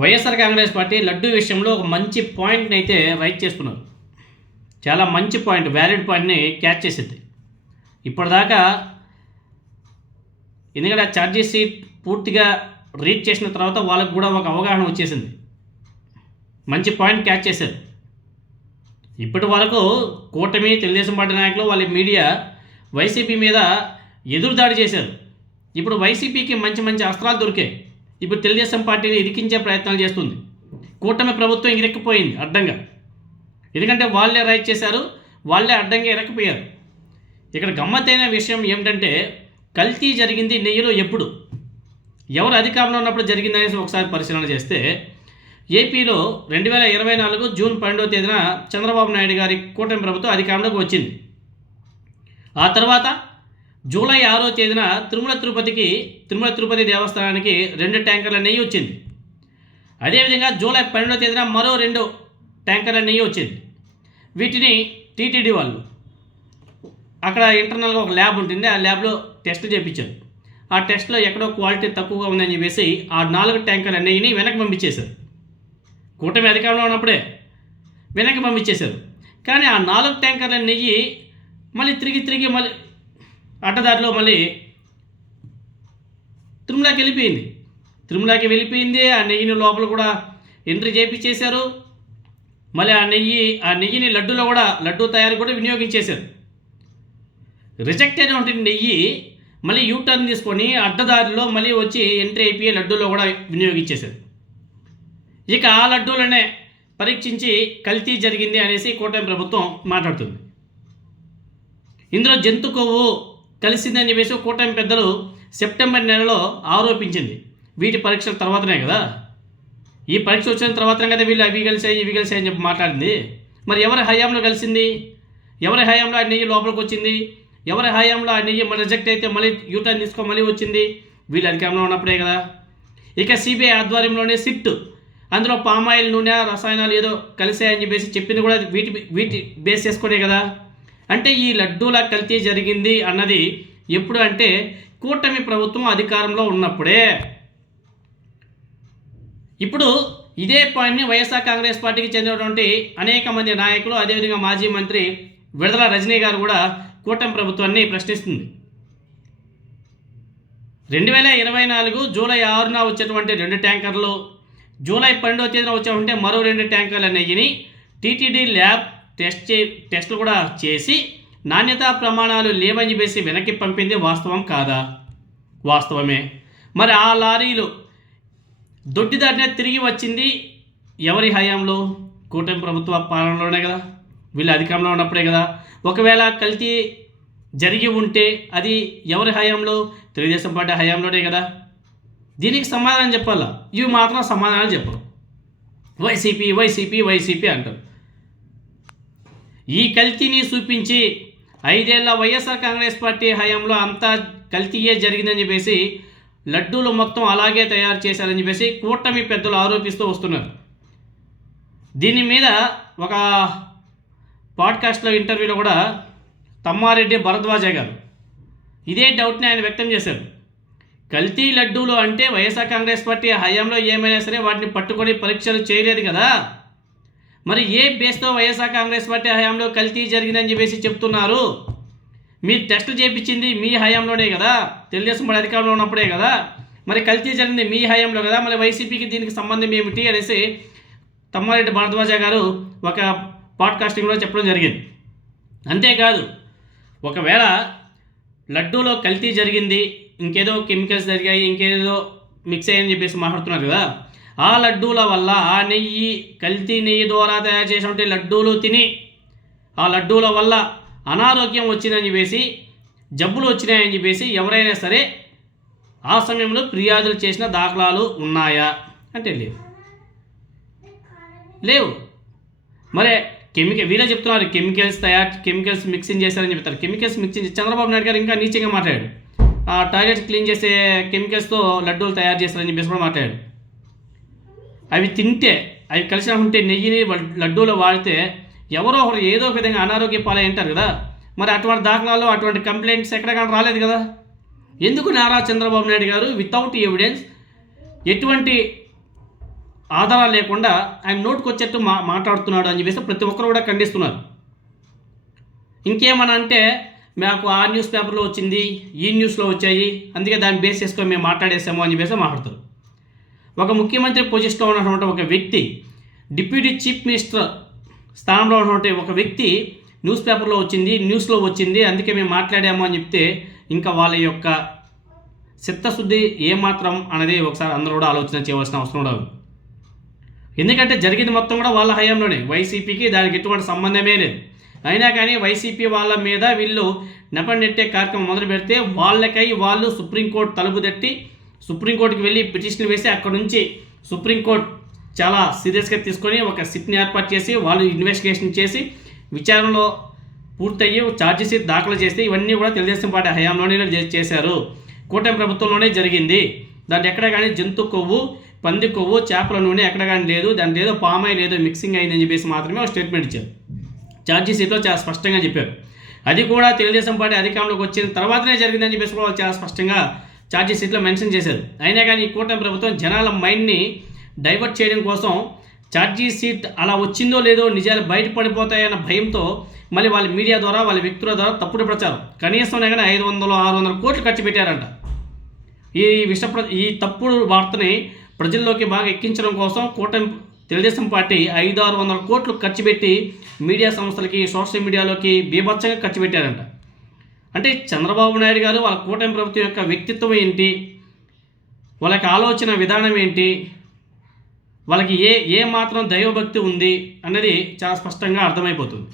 YSR Congress party laddu విషయంలో ఒక మంచి పాయింట్ని అయితే రైట్ చేసుకున్నారు. చాలా మంచి పాయింట్, వ్యాలిడ్ పాయింట్ని క్యాచ్ చేసింది. ఇప్పటిదాకా ఎందుకంటే ఆ ఛార్జీ షీట్ పూర్తిగా రీడ్ చేసిన తర్వాత వాళ్ళకు కూడా ఒక అవగాహన వచ్చేసింది. మంచి పాయింట్ క్యాచ్ చేశారు. ఇప్పటి వరకు కూటమి, తెలుగుదేశం పార్టీ నాయకులు, వాళ్ళ మీడియా వైసీపీ మీద ఎదురుదాడి చేశారు. ఇప్పుడు వైసీపీకి మంచి మంచి అస్త్రాలు దొరికాయి. ఇప్పుడు తెలుగుదేశం పార్టీని ఇరికించే ప్రయత్నాలు చేస్తుంది. కూటమి ప్రభుత్వం ఇరక్కిపోయింది అడ్డంగా. ఎందుకంటే వాళ్ళే రైట్ చేశారు, వాళ్ళే అడ్డంగా ఇరక్కిపోయారు. ఇక్కడ గమ్మత్తైన విషయం ఏమిటంటే, కల్తీ జరిగింది నెయ్యిలో ఎప్పుడు, ఎవరు అధికారంలో ఉన్నప్పుడు జరిగిందనేసి ఒకసారి పరిశీలన చేస్తే, ఏపీలో 2024 జూన్ 12వ తేదీన చంద్రబాబు నాయుడు గారి కూటమి ప్రభుత్వం అధికారంలోకి వచ్చింది. ఆ తర్వాత జూలై 6వ తేదీన తిరుమల తిరుపతి దేవస్థానానికి 2 ట్యాంకర్ల నెయ్యి వచ్చింది. అదేవిధంగా జూలై 12వ తేదీన మరో 2 ట్యాంకర్ల నెయ్యి వచ్చింది. వీటిని టీటీడీ వాళ్ళు అక్కడ ఇంటర్నల్గా ఒక ల్యాబ్ ఉంటుంది, ఆ ల్యాబ్లో టెస్ట్ చేయించారు. ఆ టెస్ట్లో ఎక్కడో క్వాలిటీ తక్కువగా ఉందని చెప్పేసి ఆ 4 ట్యాంకర్ల నెయ్యిని వెనక్కి పంపించేశారు. కూటమి అధికారంలో ఉన్నప్పుడే వెనక్కి పంపించేశారు. కానీ ఆ 4 ట్యాంకర్ల నెయ్యి మళ్ళీ తిరిగి మళ్ళీ అడ్డదారిలో మళ్ళీ తిరుమలకి వెళ్ళిపోయింది. ఆ నెయ్యిని లోపల కూడా ఎంట్రీ చేయించేశారు. మళ్ళీ ఆ నెయ్యిని లడ్డూ తయారు కూడా వినియోగించేశారు. రిజెక్ట్ అయినటువంటి నెయ్యి మళ్ళీ యూటర్న్ తీసుకొని అడ్డదారిలో మళ్ళీ వచ్చి ఎంట్రీ అయిపోయి లడ్డూలో కూడా వినియోగించేశారు. ఇక ఆ లడ్డూలనే పరీక్షించి కల్తీ జరిగింది అనేసి కూటమి ప్రభుత్వం మాట్లాడుతుంది. ఇందులో జంతు కొవ్వు కలిసిందని చెప్పేసి కూటమి పెద్దలు సెప్టెంబర్ నెలలో ఆరోపించింది. వీటి పరీక్షల తర్వాతనే కదా, ఈ పరీక్ష వచ్చిన తర్వాతనే కదా వీళ్ళు ఇవి కలిసాయి అని చెప్పి మాట్లాడింది. మరి ఎవరి హయాంలో కలిసింది? ఎవరి హయాంలో ఆ నెయ్యి లోపలికి వచ్చింది? ఎవరి హయాంలో ఆ నెయ్యి మళ్ళీ రిజెక్ట్ అయితే మళ్ళీ యూటర్న్ తీసుకొని మళ్ళీ వచ్చింది? వీళ్ళు అధికారంలో ఉన్నప్పుడే కదా. ఇక సిబిఐ ఆధ్వర్యంలోనే సిట్, అందులో పామాయిల్ నూనె, రసాయనాలు ఏదో కలిసాయని చెప్పేసి చెప్పింది కూడా వీటి బేస్ చేసుకునే కదా. అంటే ఈ లడ్డూల కల్తీ జరిగింది అన్నది ఎప్పుడు అంటే కూటమి ప్రభుత్వం అధికారంలో ఉన్నప్పుడే. ఇప్పుడు ఇదే పాయింట్ని వైఎస్ఆర్ కాంగ్రెస్ పార్టీకి చెందినటువంటి అనేక మంది నాయకులు, అదేవిధంగా మాజీ మంత్రి విడుదల రజనీ గారు కూడా కూటమి ప్రభుత్వాన్ని ప్రశ్నిస్తుంది. 2024 జూలై 6న వచ్చేటువంటి 2 ట్యాంకర్లు, జూలై 12వ తేదీన వచ్చేటువంటి మరో 2 ట్యాంకర్ల నెయ్యిని టీటీడీ ల్యాబ్ టెస్టులు కూడా చేసి నాణ్యతా ప్రమాణాలు లేవని చెప్పేసి వెనక్కి పంపింది వాస్తవం కాదా? వాస్తవమే. మరి ఆ లారీలు దొడ్డిదారినే తిరిగి వచ్చింది ఎవరి హయాంలో? కూటమి ప్రభుత్వ పాలనలోనే కదా, వీళ్ళు అధికారంలో ఉన్నప్పుడే కదా. ఒకవేళ కల్తీ జరిగి ఉంటే అది ఎవరి హయాంలో? తెలుగుదేశం పార్టీ హయాంలోనే కదా. దీనికి సమాధానం చెప్పాలా? ఇవి మాత్రం సమాధానం చెప్పరు. వైసీపీ అంటారు. ఈ కల్తీని చూపించి 5 ఏళ్ల వైఎస్ఆర్ కాంగ్రెస్ పార్టీ హయాంలో అంతా కల్తీయే జరిగిందని చెప్పేసి, లడ్డూలు మొత్తం అలాగే తయారు చేశారని చెప్పేసి కూటమి పెద్దలు ఆరోపిస్తూ వస్తున్నారు. దీని మీద ఒక పాడ్కాస్ట్లో ఇంటర్వ్యూలో కూడా తమ్మారెడ్డి భరద్వాజ గారు ఇదే డౌట్ని ఆయన వ్యక్తం చేశారు. కల్తీ లడ్డూలు అంటే వైఎస్ఆర్ కాంగ్రెస్ పార్టీ హయాంలో ఏమైనా సరే వాటిని పట్టుకొని పరీక్షలు చేయలేదు కదా. మరి ఏ బేస్తో వైఎస్ఆర్ కాంగ్రెస్ పార్టీ హయాంలో కల్తీ జరిగిందని చెప్పేసి చెప్తున్నారు? మీరు టెస్టులు చేయించింది మీ హయాంలోనే కదా, తెలుగుదేశం పార్టీ అధికారంలో ఉన్నప్పుడే కదా. మరి కల్తీ జరిగింది మీ హయాంలో కదా, మరి వైసీపీకి దీనికి సంబంధం ఏమిటి అనేసి తమ్మారెడ్డి భరద్వాజ గారు ఒక పాడ్కాస్టింగ్లో చెప్పడం జరిగింది. అంతేకాదు, ఒకవేళ లడ్డూలో కల్తీ జరిగింది, ఇంకేదో కెమికల్స్ జరిగాయి, ఇంకేదో మిక్స్ అయ్యని చెప్పేసి మాట్లాడుతున్నారు కదా. ఆ లడ్డూల వల్ల, ఆ నెయ్యి కల్తీ నెయ్యి ద్వారా తయారు చేసినటువంటి లడ్డూలు తిని ఆ లడ్డూల వల్ల అనారోగ్యం వచ్చిందని చెప్పేసి, జబ్బులు వచ్చినాయని చెప్పేసి ఎవరైనా సరే ఆ సమయంలో ఫిర్యాదులు చేసిన దాఖలాలు ఉన్నాయా అంటే లేవు. మరి వీళ్ళే చెప్తున్నారు కెమికల్స్ మిక్సింగ్ చేశారని చెప్తారు. కెమికల్స్ మిక్సింగ్ చంద్రబాబు నాయుడు గారు ఇంకా నీచంగా మాట్లాడాడు. ఆ టాయిలెట్స్ క్లీన్ చేసే కెమికల్స్తో లడ్డూలు తయారు చేస్తారని చెప్పేసి కూడా మాట్లాడాడు. అవి తింటే, అవి కలిసి ఉంటే నెయ్యిని లడ్డూలో వాడితే ఎవరో ఒకరు ఏదో ఒక విధంగా అనారోగ్య పాలై ఉంటారు కదా. మరి అటువంటి దాఖలాలు, అటువంటి కంప్లైంట్స్ ఎక్కడికైనా రాలేదు కదా. ఎందుకు నారా చంద్రబాబు నాయుడు గారు వితౌట్ ఎవిడెన్స్, ఎటువంటి ఆధారాలు లేకుండా ఆయన నోటుకొచ్చేట్టు మాట్లాడుతున్నాడు అని చెప్పేసి ప్రతి ఒక్కరు కూడా ఖండిస్తున్నారు. ఇంకేమన్నా అంటే మాకు ఆ న్యూస్ పేపర్లో వచ్చింది, ఈ న్యూస్లో వచ్చాయి, అందుకే దాన్ని బేస్ చేసుకొని మేము మాట్లాడేసాము అని చెప్పేసి మాట్లాడతారు. ఒక ముఖ్యమంత్రి పొజిషన్లో ఉన్నటువంటి ఒక వ్యక్తి, డిప్యూటీ చీఫ్ మినిస్టర్ స్థానంలో ఉన్నటువంటి ఒక వ్యక్తి న్యూస్ పేపర్లో వచ్చింది, న్యూస్లో వచ్చింది, అందుకే మేము మాట్లాడాము అని చెప్తే ఇంకా వాళ్ళ యొక్క చిత్తశుద్ధి ఏమాత్రం అనేది ఒకసారి అందరూ కూడా ఆలోచన చేయవలసిన అవసరం కూడా ఉంది. ఎందుకంటే జరిగింది మొత్తం కూడా వాళ్ళ హయాంలోనే, వైసీపీకి దానికి ఎటువంటి సంబంధమే లేదు. అయినా కానీ వైసీపీ వాళ్ళ మీద వీళ్ళు నెపనెట్టే కార్యక్రమం మొదలు పెడితే వాళ్ళకై వాళ్ళు సుప్రీంకోర్టు తలుపు తట్టి సుప్రీంకోర్టుకి వెళ్ళి పిటిషన్ వేసి అక్కడ నుంచి సుప్రీంకోర్టు చాలా సీరియస్గా తీసుకొని ఒక సిట్ని ఏర్పాటు చేసి వాళ్ళు ఇన్వెస్టిగేషన్ చేసి విచారణలో పూర్తయ్యి ఛార్జ్ షీట్ దాఖలు చేస్తే ఇవన్నీ కూడా తెలుగుదేశం పార్టీ హయాంలోనే చేశారు. కూటమి ప్రభుత్వంలోనే జరిగింది. దాంట్లో ఎక్కడ కానీ జంతు కొవ్వు, పంది కొవ్వు, చేపల నూనె ఎక్కడ కానీ లేదు, దాంట్లో ఏదో పామాయిల్ ఏదో మిక్సింగ్ అయిందని చెప్పేసి మాత్రమే ఒక స్టేట్మెంట్ ఇచ్చారు. ఛార్జీ షీట్లో చాలా స్పష్టంగా చెప్పారు. అది కూడా తెలుగుదేశం పార్టీ అధికారంలోకి వచ్చిన తర్వాతనే జరిగిందని చెప్పేసి కూడా చాలా స్పష్టంగా ఛార్జీ షీట్లో మెన్షన్ చేశారు. అయినా కానీ ఈ కూటమి ప్రభుత్వం జనాల మైండ్ని డైవర్ట్ చేయడం కోసం ఛార్జీ షీట్ అలా వచ్చిందో లేదో నిజాలు బయటపడిపోతాయన్న భయంతో మళ్ళీ వాళ్ళ మీడియా ద్వారా వాళ్ళ వ్యక్తుల ద్వారా తప్పుడు ప్రచారం కనీసం 500-600 కోట్లు ఖర్చు పెట్టారంట. ఈ తప్పుడు వార్తని ప్రజల్లోకి బాగా ఎక్కించడం కోసం కూటమి తెలుగుదేశం పార్టీ 500-600 కోట్లు ఖర్చు పెట్టి మీడియా సంస్థలకి, సోషల్ మీడియాలోకి బీభత్సంగా ఖర్చు పెట్టారంట. అంటే చంద్రబాబు నాయుడు గారు వాళ్ళ కూటమి ప్రభుత్వం యొక్క వ్యక్తిత్వం ఏంటి, వాళ్ళకి ఆలోచన విధానం ఏంటి, వాళ్ళకి ఏ మాత్రం దైవభక్తి ఉంది అన్నది చాలా స్పష్టంగా అర్థమైపోతుంది.